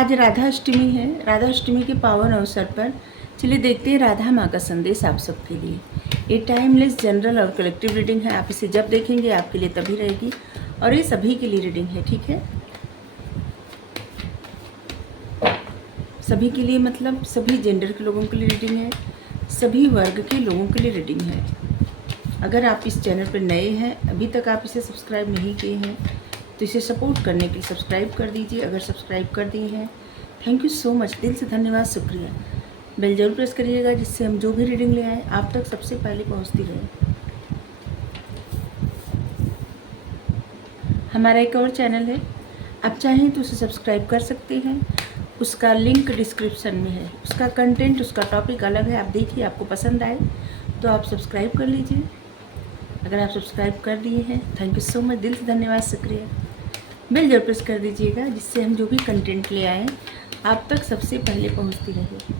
आज राधा अष्टमी है। राधा अष्टमी के पावन अवसर पर चलिए देखते हैं राधा माँ का संदेश आप सबके लिए। ये टाइमलेस जनरल और कलेक्टिव रीडिंग है। आप इसे जब देखेंगे आपके लिए तभी रहेगी, और ये सभी के लिए रीडिंग है, ठीक है। सभी के लिए मतलब सभी जेंडर के लोगों के लिए रीडिंग है, सभी वर्ग के लोगों के लिए रीडिंग है। अगर आप इस चैनल पर नए हैं, अभी तक आप इसे सब्सक्राइब नहीं किए हैं, तो इसे सपोर्ट करने के लिए सब्सक्राइब कर दीजिए। अगर सब्सक्राइब कर दिए हैं, थैंक यू सो मच, दिल से धन्यवाद, शुक्रिया। बेल जरूर प्रेस करिएगा, जिससे हम जो भी रीडिंग ले आए आप तक सबसे पहले पहुंचती रहे। हमारा एक और चैनल है, आप चाहें तो उसे सब्सक्राइब कर सकते हैं। उसका लिंक डिस्क्रिप्शन में है। उसका कंटेंट, उसका टॉपिक अलग है। आप देखिए, आपको पसंद आए तो आप सब्सक्राइब कर लीजिए। अगर आप सब्सक्राइब कर दिए हैं, थैंक यू सो मच, दिल से धन्यवाद, शुक्रिया। बेल जरूर प्रेस कर दीजिएगा, जिससे हम जो भी कंटेंट ले आएँ आप तक सबसे पहले पहुंचती रहे।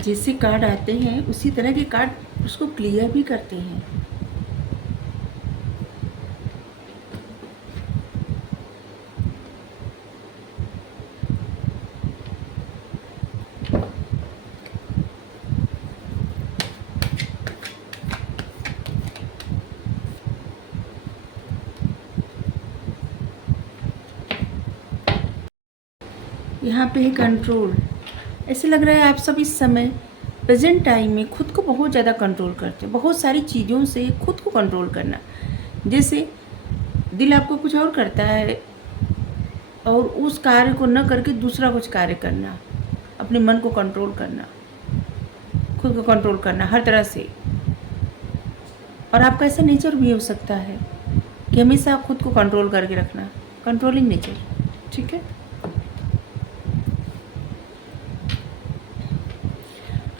जैसे कार्ड आते हैं उसी तरह के कार्ड उसको क्लियर भी करते हैं। यहाँ पे है कंट्रोल। ऐसे लग रहा है आप सब इस समय प्रेजेंट टाइम में खुद को बहुत ज़्यादा कंट्रोल करते हैं। बहुत सारी चीज़ों से खुद को कंट्रोल करना, जैसे दिल आपको कुछ और करता है और उस कार्य को न करके दूसरा कुछ कार्य करना, अपने मन को कंट्रोल करना, खुद को कंट्रोल करना हर तरह से। और आपका ऐसा नेचर भी हो सकता है कि हमेशा खुद को कंट्रोल करके रखना, कंट्रोलिंग नेचर, ठीक है।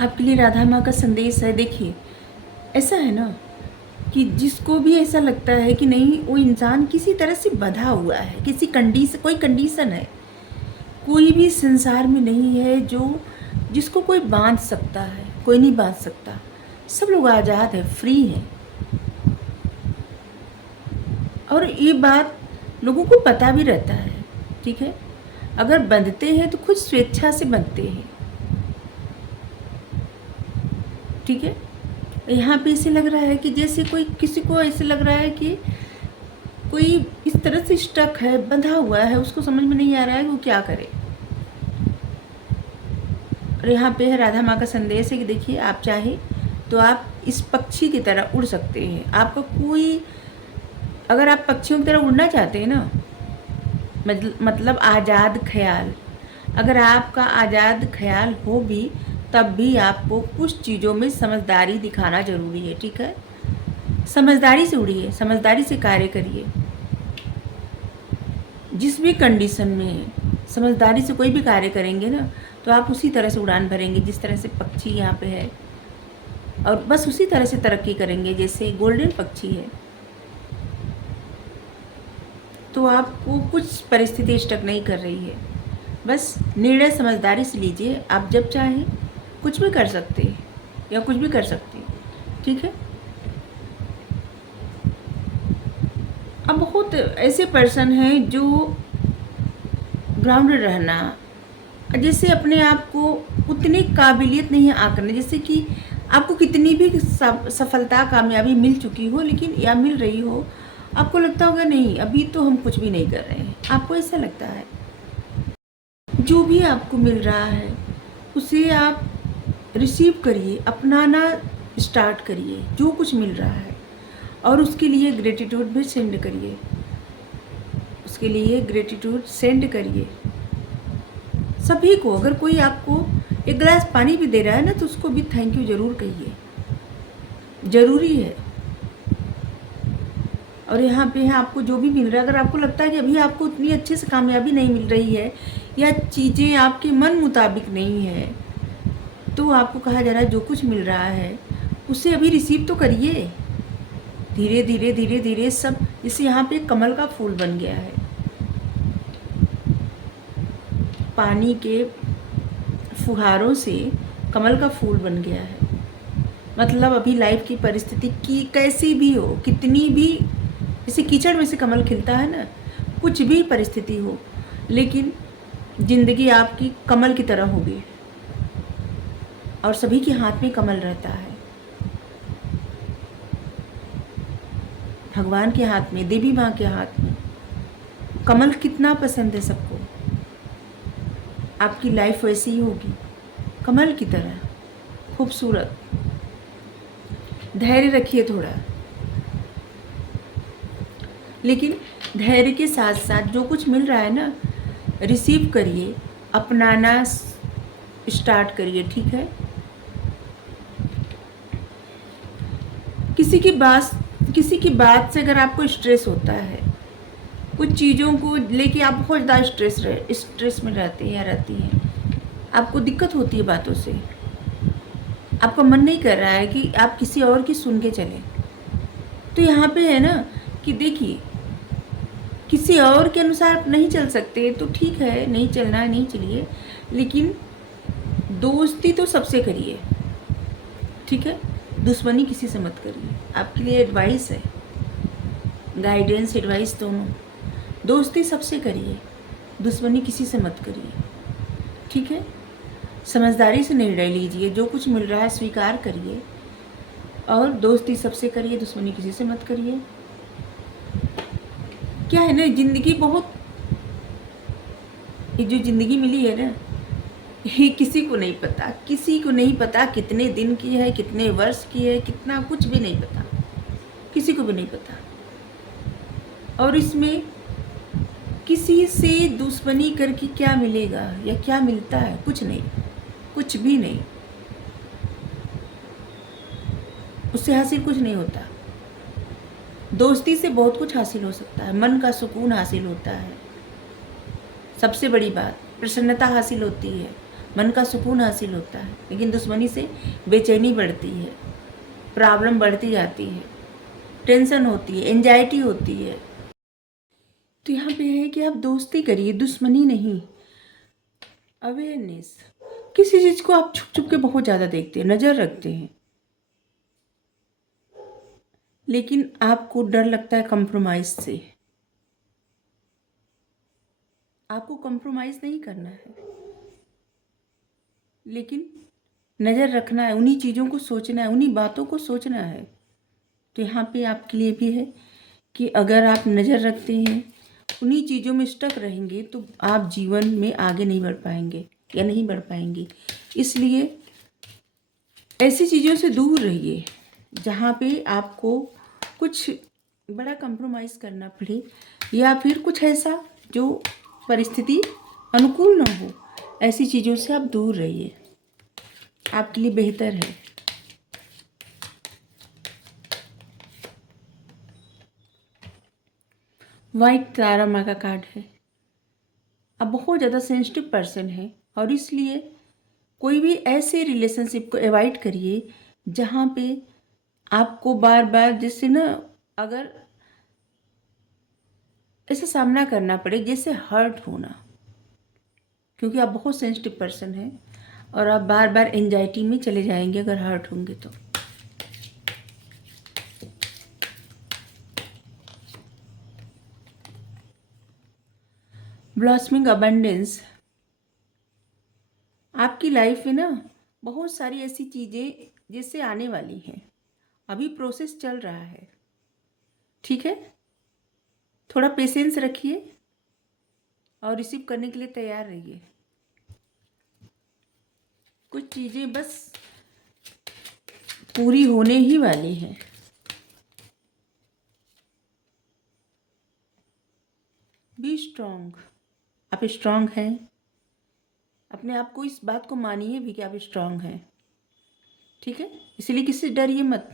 आपके लिए राधा माँ का संदेश है। देखिए, ऐसा है ना कि जिसको भी ऐसा लगता है कि नहीं, वो इंसान किसी तरह से बंधा हुआ है, किसी कोई कंडीशन है, कोई भी संसार में नहीं है जिसको कोई बांध सकता है। कोई नहीं बांध सकता, सब लोग आज़ाद है, फ्री है। और ये बात लोगों को पता भी रहता है, ठीक है। अगर बंधते हैं तो खुद स्वेच्छा से बंधते हैं, ठीक है। यहाँ पे ऐसे लग रहा है कि जैसे कोई किसी को ऐसे लग रहा है कि कोई इस तरह से स्टक है, बंधा हुआ है, उसको समझ में नहीं आ रहा है वो क्या करे। और यहाँ पे है राधा माँ का संदेश है कि देखिए, आप चाहे तो आप इस पक्षी की तरह उड़ सकते हैं। आपका कोई, अगर आप पक्षियों की तरह उड़ना चाहते हैं ना, मतलब आज़ाद ख्याल, अगर आपका आज़ाद ख्याल हो भी, तब भी आपको कुछ चीज़ों में समझदारी दिखाना ज़रूरी है, ठीक है। समझदारी से उड़िए, समझदारी से कार्य करिए। जिस भी कंडीशन में समझदारी से कोई भी कार्य करेंगे ना, तो आप उसी तरह से उड़ान भरेंगे जिस तरह से पक्षी यहाँ पे है, और बस उसी तरह से तरक्की करेंगे जैसे गोल्डन पक्षी है। तो आपको कुछ परिस्थिति स्टक नहीं कर रही है, बस निर्णय समझदारी से लीजिए। आप जब चाहें कुछ भी कर सकते हैं या कुछ भी कर सकते हैं, ठीक है। अब बहुत ऐसे पर्सन हैं जो ग्राउंडेड रहना, जैसे अपने आप को उतनी काबिलियत नहीं आंकने, जैसे कि आपको कितनी भी सफलता कामयाबी मिल चुकी हो, लेकिन या मिल रही हो, आपको लगता होगा नहीं, अभी तो हम कुछ भी नहीं कर रहे हैं। आपको ऐसा लगता है। जो भी आपको मिल रहा है उसे आप रिसीव करिए, अपनाना स्टार्ट करिए, जो कुछ मिल रहा है, और उसके लिए ग्रेटिट्यूड भी सेंड करिए, उसके लिए ग्रेटिट्यूड सेंड करिए सभी को। अगर कोई आपको एक गिलास पानी भी दे रहा है ना, तो उसको भी थैंक यू ज़रूर कहिए, ज़रूरी है। और यहाँ पे है, आपको जो भी मिल रहा है, अगर आपको लगता है कि अभी आपको उतनी अच्छे से कामयाबी नहीं मिल रही है या चीज़ें आपके मन मुताबिक नहीं है, तो आपको कहा जा रहा है जो कुछ मिल रहा है उसे अभी रिसीव तो करिए। धीरे धीरे धीरे धीरे सब, जैसे यहाँ पे कमल का फूल बन गया है, पानी के फुहारों से कमल का फूल बन गया है। मतलब अभी लाइफ की परिस्थिति की कैसी भी हो, कितनी भी, जैसे कीचड़ में से कमल खिलता है ना, कुछ भी परिस्थिति हो, लेकिन जिंदगी आपकी कमल की तरह होगी। और सभी के हाथ में कमल रहता है, भगवान के हाथ में, देवी माँ के हाथ में। कमल कितना पसंद है सबको। आपकी लाइफ वैसी ही होगी, कमल की तरह खूबसूरत। धैर्य रखिए थोड़ा, लेकिन धैर्य के साथ साथ जो कुछ मिल रहा है ना, रिसीव करिए, अपनाना स्टार्ट करिए, ठीक है। किसी की बात से अगर आपको स्ट्रेस होता है, कुछ चीज़ों को लेके आप बहुत ज़्यादा स्ट्रेस में रहते हैं या रहती हैं, आपको दिक्कत होती है बातों से, आपका मन नहीं कर रहा है कि आप किसी और की सुन के चलें, तो यहाँ पे है ना कि देखिए, किसी और के अनुसार आप नहीं चल सकते तो ठीक है, नहीं चलना है नहीं चलिए, लेकिन दोस्ती तो सबसे करिए, ठीक है। दुश्मनी किसी से मत करिए। आपके लिए एडवाइस है, गाइडेंस एडवाइस दोनों। दोस्ती सबसे करिए, दुश्मनी किसी से मत करिए, ठीक है। समझदारी से निर्णय लीजिए, जो कुछ मिल रहा है स्वीकार करिए, और दोस्ती सबसे करिए, दुश्मनी किसी से मत करिए। क्या है ना, ज़िंदगी बहुत, ये जो ज़िंदगी मिली है ना, ये किसी को नहीं पता, किसी को नहीं पता कितने दिन की है, कितने वर्ष की है, कितना, कुछ भी नहीं पता, किसी को भी नहीं पता। और इसमें किसी से दुश्मनी करके क्या मिलेगा या क्या मिलता है? कुछ नहीं, कुछ भी नहीं, उससे हासिल कुछ नहीं होता। दोस्ती से बहुत कुछ हासिल हो सकता है, मन का सुकून हासिल होता है, सबसे बड़ी बात प्रसन्नता हासिल होती है, मन का सुकून हासिल होता है। लेकिन दुश्मनी से बेचैनी बढ़ती है, प्रॉब्लम बढ़ती जाती है, टेंशन होती है, एंजाइटी होती है। तो यहाँ पे है कि आप दोस्ती करिए, दुश्मनी नहीं। अवेयरनेस, किसी चीज़ को आप छुप छुप के बहुत ज़्यादा देखते हैं, नज़र रखते हैं, लेकिन आपको डर लगता है कंप्रोमाइज़ से। आपको कंप्रोमाइज़ नहीं करना है, लेकिन नज़र रखना है, उन्हीं चीज़ों को सोचना है, उन्हीं बातों को सोचना है। तो यहाँ पे आपके लिए भी है कि अगर आप नज़र रखते हैं, उन्हीं चीज़ों में स्टक रहेंगे, तो आप जीवन में आगे नहीं बढ़ पाएंगे या नहीं बढ़ पाएंगे। इसलिए ऐसी चीज़ों से दूर रहिए जहाँ पे आपको कुछ बड़ा कंप्रोमाइज़ करना पड़े, या फिर कुछ ऐसा जो परिस्थिति अनुकूल ना हो। ऐसी चीज़ों से आप दूर रहिए, आपके लिए बेहतर है। वाइट तारा माँ का कार्ड है। आप बहुत ज़्यादा सेंसिटिव पर्सन है, और इसलिए कोई भी ऐसे रिलेशनशिप को अवॉइड करिए जहाँ पे आपको बार बार, जैसे ना, अगर ऐसा सामना करना पड़े जैसे हर्ट होना, क्योंकि आप बहुत सेंसिटिव पर्सन हैं और आप बार बार एंजाइटी में चले जाएंगे अगर हर्ट होंगे तो। ब्लॉसमिंग अबंडेंस, आपकी लाइफ में ना बहुत सारी ऐसी चीज़ें जिससे आने वाली हैं, अभी प्रोसेस चल रहा है, ठीक है। थोड़ा पेशेंस रखिए और रिसीव करने के लिए तैयार रहिए। कुछ चीज़ें बस पूरी होने ही वाली हैं। बी स्ट्रॉन्ग, आप स्ट्रांग हैं, अपने आप को इस बात को मानिए भी कि आप स्ट्रांग हैं, ठीक है। इसलिए किसी से डरिए मत,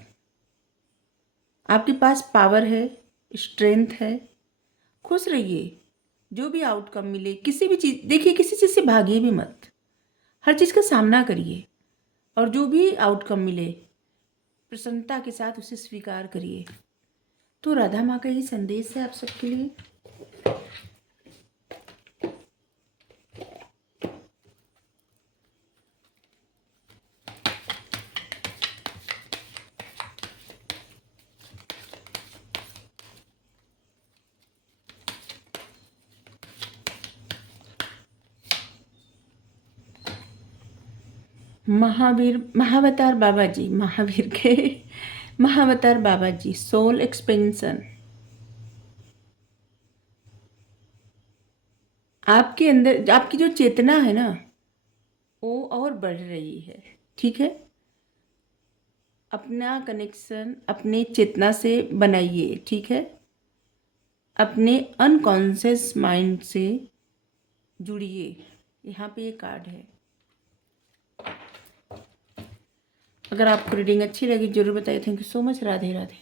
आपके पास पावर है, स्ट्रेंथ है, खुश रहिए। जो भी आउटकम मिले, किसी भी चीज़, देखिए किसी चीज़ से भागिए भी मत, हर चीज़ का सामना करिए, और जो भी आउटकम मिले प्रसन्नता के साथ उसे स्वीकार करिए। तो राधा माँ का यही संदेश है आप सबके लिए। महावीर महावतार बाबा जी, महावीर के महावतार बाबा जी, सोल एक्सपेंशन। आपके अंदर आपकी जो चेतना है ना, वो और बढ़ रही है। ठीक है, अपना कनेक्शन अपने चेतना से बनाइए। ठीक है, अपने अनकॉन्शियस माइंड से जुड़िए। यहाँ पे ये कार्ड है। अगर आपको रीडिंग अच्छी लगी जरूर बताइए। Thank you so much. Radhe Radhe.